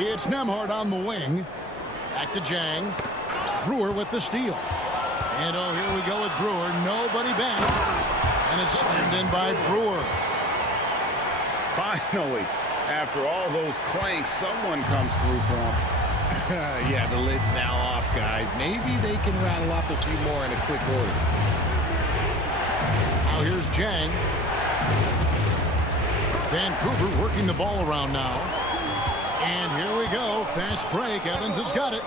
It's Nembhard on the wing. Back to Jang. Brewer with the steal. And oh, here we go with Brewer. Nobody back. And it's slammed in by Brewer. Finally, after all those clanks, someone comes through for him. Yeah, the lid's now off, guys. Maybe they can rattle off a few more in a quick order. Now here's Jang. Vancouver working the ball around now. And here we go. Fast break. Evans has got it.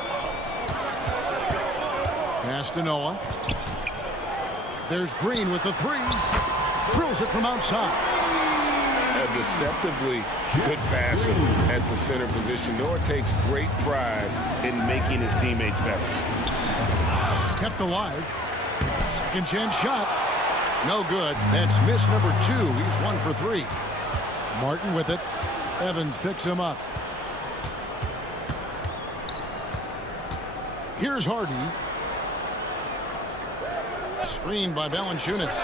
Pass to Noah. There's Green with the three. Drills it from outside. A deceptively good passer at the center position. Noah takes great pride in making his teammates better. Kept alive. Second chance shot. No good. That's miss number 2. He's 1 for 3. Martin with it. Evans picks him up. Here's Hardy. Screened by Valanciunas.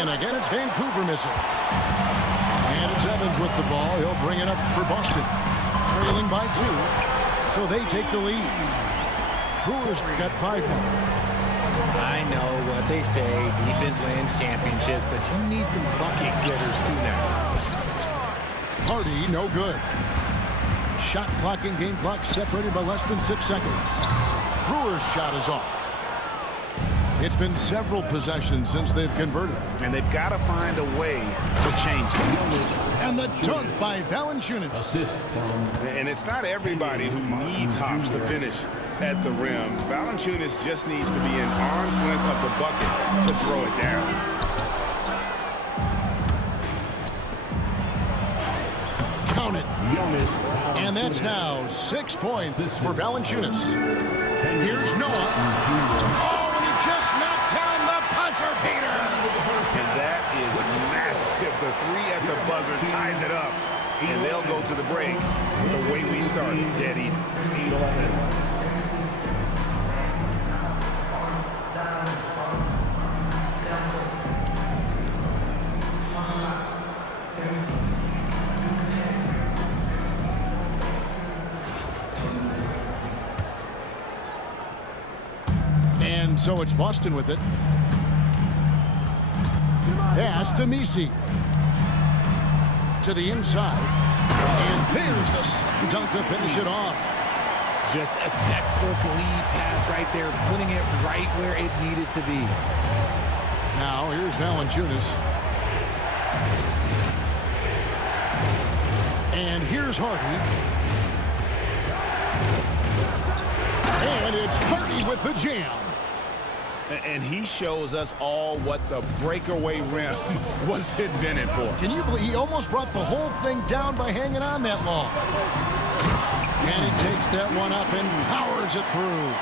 And again, it's Vancouver missing. And it's Evans with the ball. He'll bring it up for Boston. Trailing by 2. So they take the lead. Brewers got 5 now. I know what they say, defense wins championships, but you need some bucket getters too now. Hardy, no good. Shot clock and game clock separated by less than 6 seconds. Brewers' shot is off. It's been several possessions since they've converted. And they've got to find a way to change it. And the dunk by Valanciunas. And it's not everybody who needs hops to finish at the rim. Valanciunas just needs to be an arm's length of the bucket to throw it down. Count it. And that's now 6 points for Valanciunas. Here's Noah. Oh, and he just knocked down the buzzer beater. And that is massive. The three at the buzzer ties it up. And they'll go to the break the way we started, dead even. And so it's Boston with it. Pass to Messi. To the inside. And there's the slam dunk to finish it off. Just a textbook lead pass right there, putting it right where it needed to be. Now here's Valanciunas. And here's Hardy. And it's Hardy with the jam. And he shows us all what the breakaway rim was invented for. Can you believe he almost brought the whole thing down by hanging on that long? And he takes that one up and powers it through.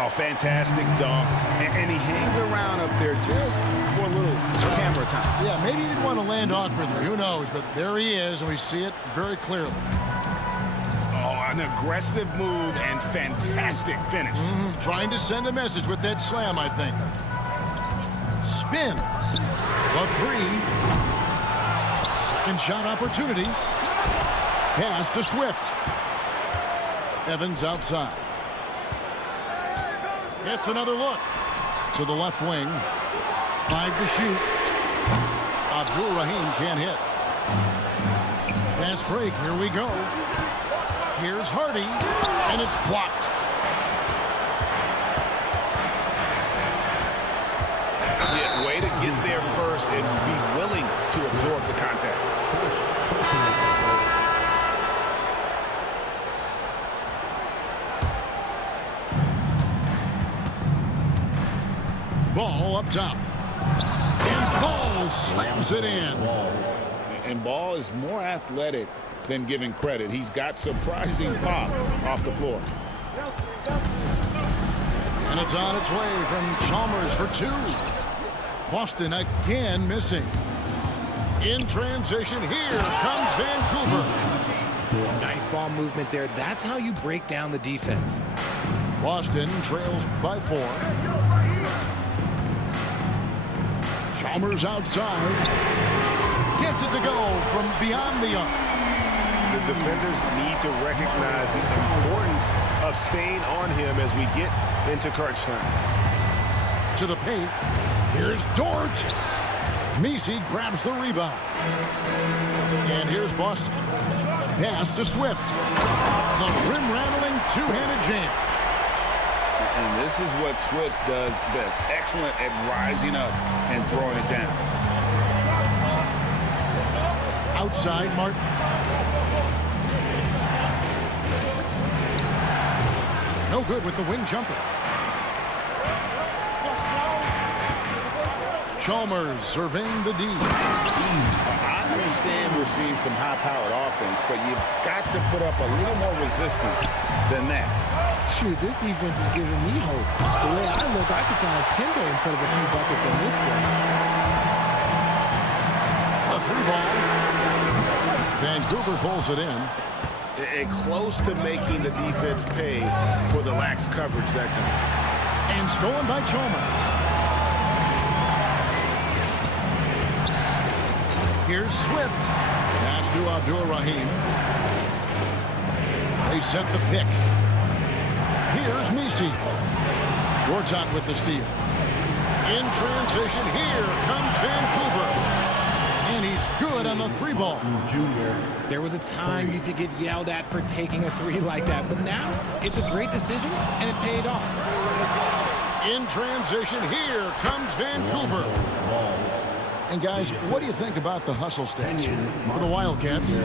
Oh, fantastic dunk. And he hangs around up there just for a little camera time. Yeah, maybe he didn't want to land awkwardly. Who knows? But there he is, and we see it very clearly. An aggressive move and fantastic finish. Trying to send a message with that slam, I think. Spins. A 3. Second shot opportunity. Pass to Swift. Evans outside. Gets another look. To the left wing. 5 to shoot. Abdul Rahim can't hit. Fast break. Here we go. Here's Hardy, and it's blocked. Yeah, way to get there first and be willing to absorb the contact. Ball up top. And Ball slams it in. And Ball is more athletic than giving credit. He's got surprising pop off the floor. And it's on its way from Chalmers for 2. Boston again missing. In transition, here comes Vancouver. Nice ball movement there. That's how you break down the defense. Boston trails by 4. Chalmers outside. Gets it to go from beyond the arc. defenders need to recognize the importance of staying on him as we get into crunch time. To the paint. Here's Dort. Messi grabs the rebound. And here's Boston. Pass to Swift. The rim-rattling two-handed jam. And this is what Swift does best. Excellent at rising up and throwing it down. Outside, Martin. No good with the wing jumper. Chalmers surveying the D. I understand we're seeing some high-powered offense, but you've got to put up a little more resistance than that. Shoot, this defense is giving me hope. The way I look, I could sign a 10-day and put up a few buckets in this game. A three ball. Vancouver pulls it in. And close to making the defense pay for the lax coverage that time. And stolen by Chalmers. Here's Swift. Pass to Abdul-Rahim. They set the pick. Here's Messi. Gortat with the steal. In transition, here comes Vancouver. And he's good on the three ball. There was a time you could get yelled at for taking a three like that, but now it's a great decision, and it paid off. In transition, here comes Vancouver. And guys, what do you think about the hustle stats for the Wildcats?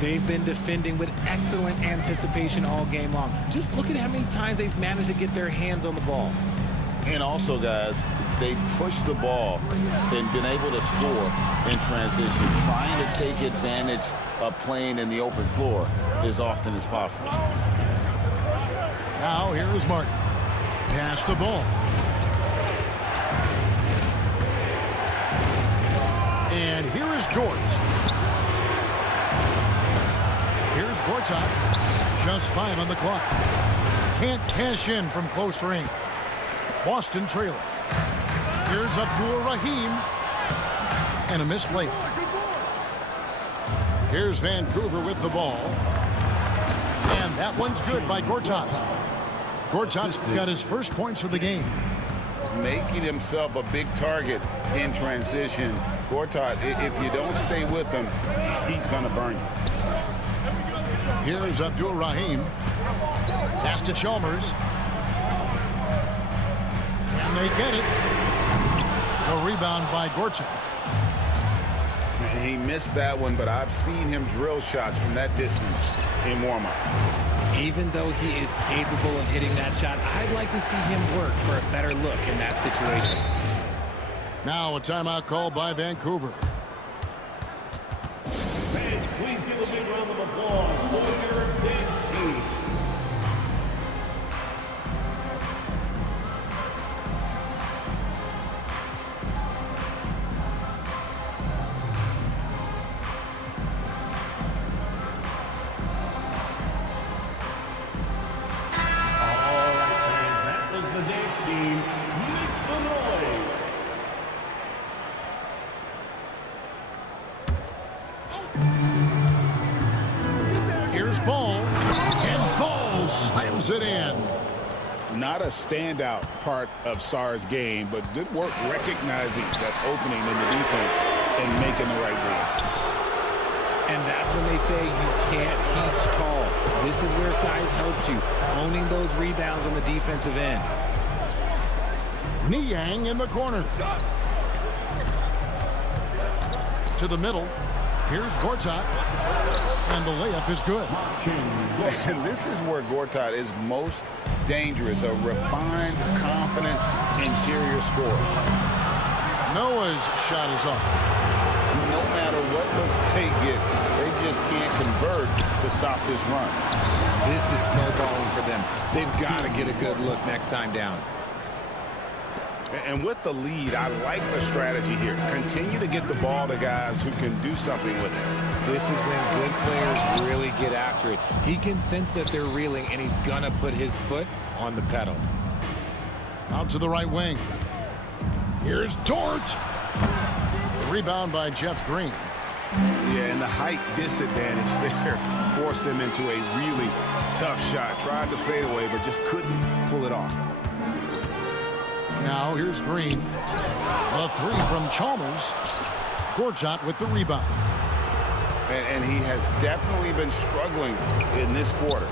They've been defending with excellent anticipation all game long. Just look at how many times they've managed to get their hands on the ball. And also, guys, they pushed the ball and been able to score in transition, trying to take advantage of playing in the open floor as often as possible. Now here is Martin. Pass the ball. And here is Dort. Here's Gortat. Just 5 on the clock. Can't cash in from close range. Boston trailing. Here's Abdul-Rahim. And a missed layup. Here's Vancouver with the ball. And that one's good by Gortat. Gortat's got his first points of the game. Making himself a big target in transition. Gortat, if you don't stay with him, he's going to burn you. Here's Abdul-Rahim. Pass to Chalmers. Can they get it? A rebound by Gortat. And he missed that one, but I've seen him drill shots from that distance in warm-up. Even though he is capable of hitting that shot, I'd like to see him work for a better look in that situation. Now a timeout call by Vancouver. Fans, please give a big round of applause for your big team. Here's Ball. And Ball slams it in. Not a standout part of Sarr's game, but good work recognizing that opening in the defense and making the right read. And that's when they say you can't teach tall. This is where size helps you, owning those rebounds on the defensive end. Niang in the corner. To the middle. Here's Gortat. And the layup is good. And this is where Gortat is most dangerous, a refined, confident interior scorer. Noah's shot is off. No matter what looks they get, they just can't convert to stop this run. This is snowballing for them. They've got to get a good look next time down. And with the lead, I like the strategy here. Continue to get the ball to guys who can do something with it. This is when good players really get after it. He can sense that they're reeling, and he's going to put his foot on the pedal. Out to the right wing. Here's Dort. Rebound by Jeff Green. Yeah, and the height disadvantage there forced him into a really tough shot. Tried to fade away, but just couldn't pull it off. Now here's Green. The three from Chalmers. Gortat with the rebound. And he has definitely been struggling in this quarter.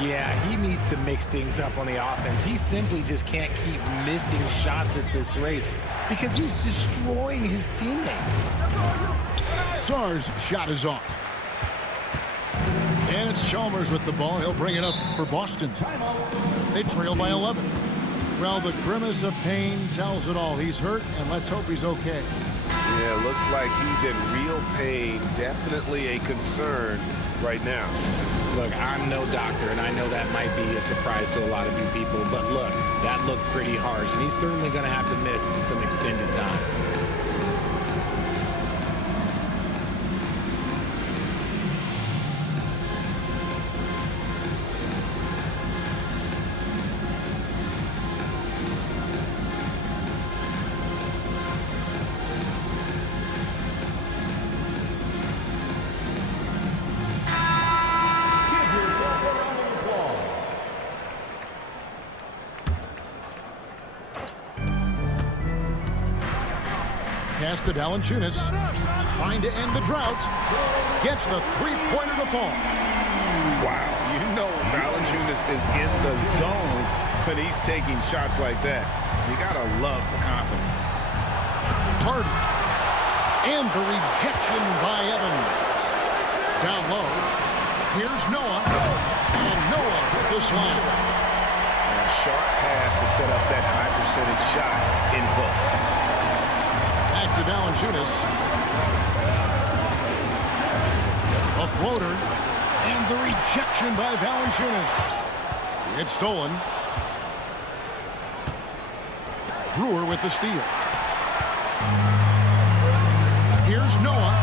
Yeah, he needs to mix things up on the offense. He simply just can't keep missing shots at this rate because he's destroying his teammates. Sarr's shot is off. And it's Chalmers with the ball. He'll bring it up for Boston. They trail by 11. Well, the grimace of pain tells it all. He's hurt, and let's hope he's okay. Yeah, looks like he's in real pain. Definitely a concern right now. Look, I'm no doctor, and I know that might be a surprise to a lot of you people, but look, that looked pretty harsh, and he's certainly going to have to miss some extended time. Pass to Valanciunas, trying to end the drought. Gets the three-pointer to fall. Wow, you know Valanciunas is in the zone when he's taking shots like that. You gotta love the confidence. Hardy. And the rejection by Evans. Down low. Here's Noah. And Noah with the slam. And a sharp pass to set up that high percentage shot in close. Back to Valanciunas. A floater. And the rejection by Valanciunas. It's stolen. Brewer with the steal. Here's Noah.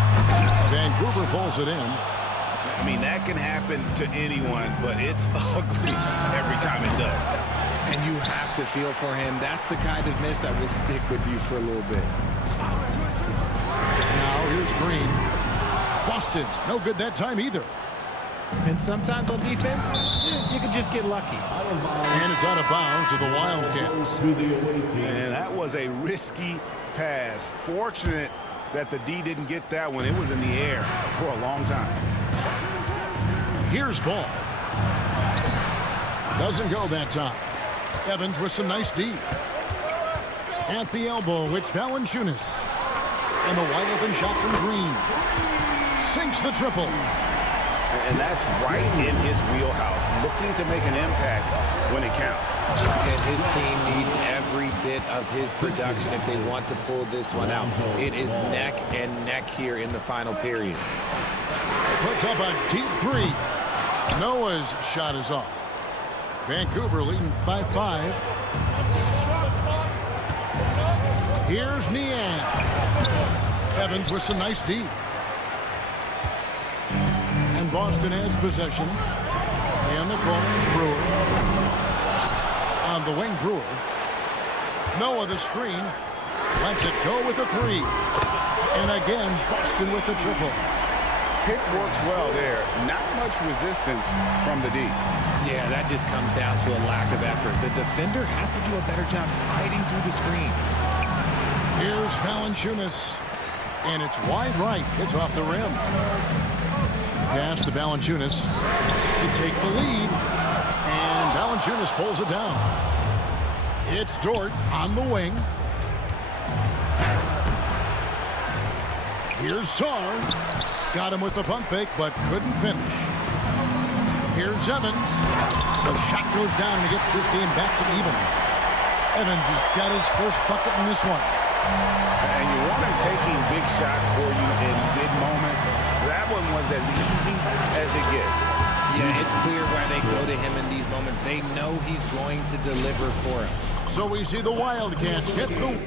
Vancouver pulls it in. I mean, that can happen to anyone, but it's ugly every time it does. And you have to feel for him. That's the kind of miss that will stick with you for a little bit. Now here's Green. Boston, no good that time either. And sometimes on defense, you can just get lucky. And it's out of bounds to the Wildcats. To the away team. And that was a risky pass. Fortunate that the D didn't get that one. It was in the air for a long time. Here's ball. Doesn't go that time. Evans with some nice D. At the elbow, it's Valanciunas. And the wide open shot from Green. Sinks the triple. And that's right in his wheelhouse, looking to make an impact when it counts. And his team needs every bit of his production if they want to pull this one out. It is neck and neck here in the final period. Puts up a deep three. Noah's shot is off. Vancouver leading by 5. Here's Niang. Evans with some nice D. And Boston has possession. In the corner is Brewer. On the wing, Brewer. Noah the screen. Lets it go with the 3. And again, Boston with the triple. Pick works well there. Not much resistance from the D. Yeah, that just comes down to a lack of effort. The defender has to do a better job fighting through the screen. Here's Valanciunas. And it's wide right. It's off the rim. Pass to Valanciunas to take the lead. And Valanciunas pulls it down. It's Dort on the wing. Here's Sarr. Got him with the pump fake, but couldn't finish. Here's Evans. The shot goes down and he gets this game back to even. Evans has got his first bucket in this one. And you want him taking big shots for you in big moments. That one was as easy as it gets. Yeah, it's clear why they go to him in these moments. They know he's going to deliver for him. So we see the Wildcats get the